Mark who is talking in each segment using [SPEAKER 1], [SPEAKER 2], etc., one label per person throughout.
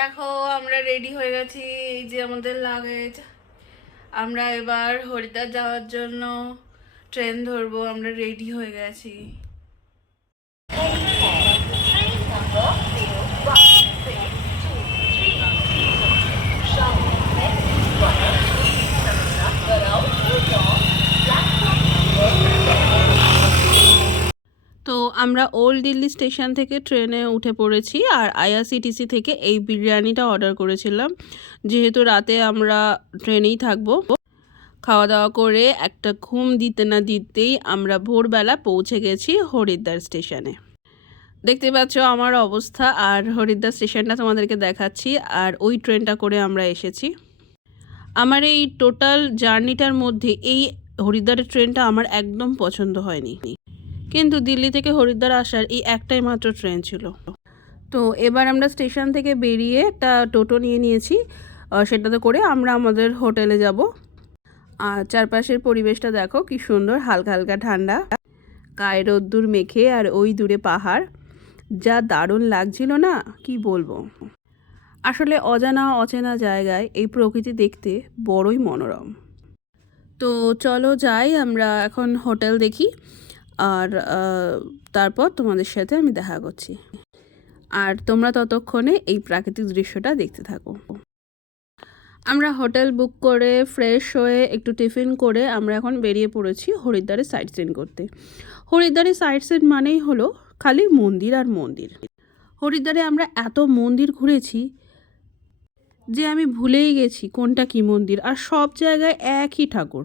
[SPEAKER 1] দেখো, আমরা রেডি হয়ে গেছি। এই যে আমাদের লাগেজ আমরা এবার হরিদ্বার যাওয়ার জন্য ট্রেন ধরবো, আমরা রেডি হয়ে গেছি। আমরা ওল্ড দিল্লি স্টেশন থেকে ট্রেনে উঠে পড়েছি আর আইআরসিটিসি থেকে এই বিরিয়ানিটা অর্ডার করেছিলাম। যেহেতু রাতে আমরা ট্রেনেই থাকব খাওয়া দাওয়া করে একটা ঘুম দিতে না দিতেই আমরা ভোরবেলা পৌঁছে গেছি হরিদ্বার স্টেশনে দেখতে পাচ্ছ আমার অবস্থা আর হরিদ্বার স্টেশনটা তোমাদেরকে দেখাচ্ছি আর ওই ট্রেনটা করে আমরা এসেছি। আমার এই টোটাল জার্নিটার মধ্যে এই হরিদ্বারের ট্রেনটা আমার একদম পছন্দ হয়নি। কিন্তু দিল্লি থেকে হরিদ্বার আসার এই একটাই মাত্র ট্রেন ছিল। তো এবার আমরা স্টেশন থেকে বেরিয়ে একটা টোটো নিয়ে নিয়েছি সেটাতে করে আমরা আমাদের হোটেলে যাব। আর চারপাশের পরিবেশটা দেখো কি সুন্দর, হালকা হালকা ঠান্ডা। গায়ে রোদ্দুর মেখে আর ওই দূরে পাহাড়। যা দারুণ লাগছিল না, কি বলব? আসলে অজানা অচেনা জায়গায় এই প্রকৃতি দেখতে বড়ই মনোরম। তো চলো যাই, আমরা এখন হোটেল দেখি। আর তারপর তোমাদের সাথে আমি দেখা করছি। আর তোমরা ততক্ষণে এই প্রাকৃতিক দৃশ্যটা দেখতে থাকো। আমরা হোটেল বুক করে ফ্রেশ হয়ে একটু টিফিন করে আমরা এখন বেরিয়ে পড়েছি হরিদ্বারে সাইট সিন করতে। হরিদ্বারে সাইট সিন মানেই হলো খালি মন্দির আর মন্দির। হরিদ্বারে আমরা এত মন্দির ঘুরেছি যে আমি ভুলেই গেছি কোনটা কি মন্দির আর সব জায়গায় একই ঠাকুর।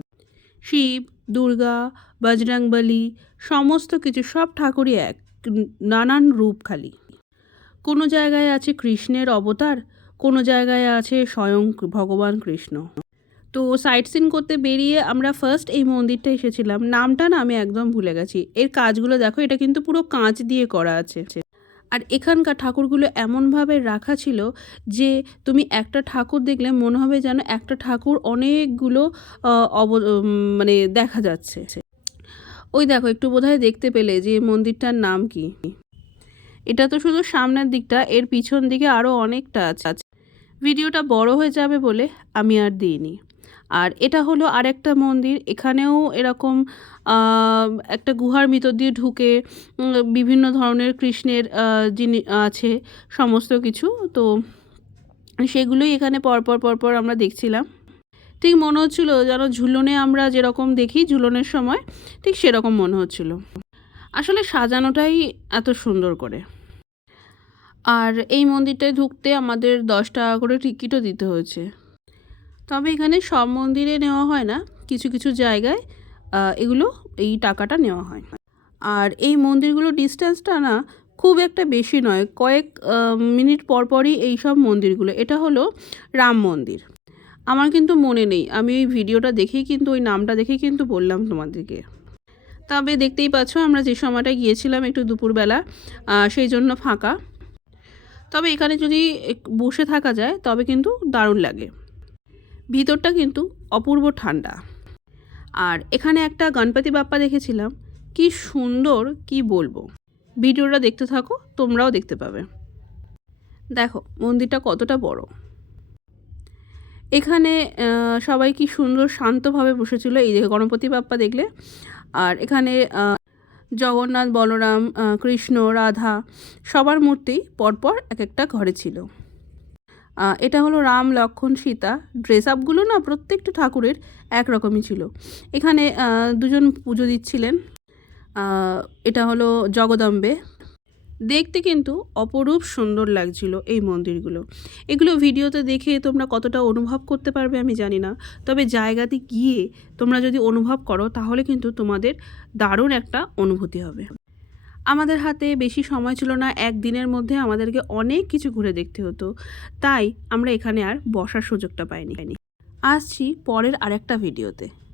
[SPEAKER 1] শিব দুর্গা, বজরংবলী, সমস্ত কিছু সব ঠাকুরই এক, নানান রূপ খালি। কোনো জায়গায় আছে কৃষ্ণের অবতার, কোনো জায়গায় আছে স্বয়ং ভগবান কৃষ্ণ। তো সাইট সিন করতে বেরিয়ে আমরা ফার্স্ট এই মন্দিরটা এসেছিলাম। নামটা না আমি একদম ভুলে গেছি। এর কাজগুলো দেখো, এটা কিন্তু পুরো কাঁচ দিয়ে করা আছে। আর এখানকার ঠাকুরগুলো এমনভাবে রাখা ছিল যে তুমি একটা ঠাকুর দেখলে মনে হবে যেন একটা ঠাকুর অনেকগুলো অব মানে দেখা যাচ্ছে। ওই দেখো, একটু বোধহয় দেখতে পেলে যে মন্দিরটার নাম কি। এটা তো শুধু সামনের দিকটা, এর পিছন দিকে আরও অনেকটা আছে। ভিডিওটা বড় হয়ে যাবে বলে আমি আর দিইনি। আর এটা হলো আরেকটা মন্দির। এখানেও এরকম একটা গুহার ভিতর দিয়ে ঢুকে বিভিন্ন ধরনের কৃষ্ণের যিনি আছে, সমস্ত কিছু। তো সেগুলোই এখানে পরপর পরপর আমরা দেখছিলাম। ঠিক মনে হচ্ছিল যেন ঝুলনে আমরা যেরকম দেখি ঝুলনের সময়, ঠিক সেরকম মনে হচ্ছিল। আসলে সাজানোটাই এত সুন্দর করে। আর এই মন্দিরটায় ঢুকতে আমাদের দশ টাকা করে টিকিটও দিতে হয়েছে। তবে এখানে সব মন্দিরে নেওয়া হয় না, কিছু কিছু জায়গায় এগুলো এই টাকাটা নেওয়া হয়। আর এই মন্দিরগুলো ডিস্টেন্সটা না খুব একটা বেশি নয়, কয়েক মিনিট পরপরই এই সব মন্দিরগুলো। এটা হলো রাম মন্দির। আমার কিন্তু মনে নেই, আমি ওই ভিডিওটা দেখেই কিন্তু, ওই নামটা দেখেই কিন্তু বললাম তোমাদেরকে। তবে দেখতেই পাচ্ছ, আমরা যে সময়টা গিয়েছিলাম একটু দুপুরবেলা সেই জন্য ফাঁকা। তবে এখানে যদি বসে থাকা যায়, তবে কিন্তু দারুণ লাগে। ভিতরটা কিন্তু অপূর্ব ঠান্ডা। আর এখানে একটা গণপতি বাপ্পা দেখেছিলাম। কি সুন্দর, কি বলব। ভিডিওটা দেখতে থাকো, তোমরাও দেখতে পাবে। দেখো, মন্দিরটা কতটা বড়। এখানে সবাই কি সুন্দর শান্তভাবে বসেছিল। এই দেখে গণপতি বাপ্পা দেখলে। আর এখানে জগন্নাথ, বলরাম কৃষ্ণ, রাধা সবার মূর্তি পরপর এক একটা ঘরে ছিল। এটা হলো রাম, লক্ষণ, সীতা। ড্রেস আপগুলো না প্রত্যেকটা ঠাকুরের একরকমই ছিল। এখানে দুজন পুজো দিচ্ছিলেন। এটা হলো জগদম্বে। দেখতে কিন্তু অপরূপ সুন্দর লাগছিল এই মন্দিরগুলো। এগুলো ভিডিওতে দেখে তোমরা কতটা অনুভব করতে পারবে আমি জানি না। তবে জায়গাতে গিয়ে তোমরা যদি অনুভব করো, তাহলে কিন্তু তোমাদের দারুণ একটা অনুভূতি হবে। আমাদের হাতে বেশি সময় ছিল না একদিনের মধ্যে আমাদেরকে অনেক কিছু ঘুরে দেখতে হতো। তাই আমরা এখানে আর বসার সুযোগটা পাইনি। আসছি পরের আরেকটা ভিডিওতে।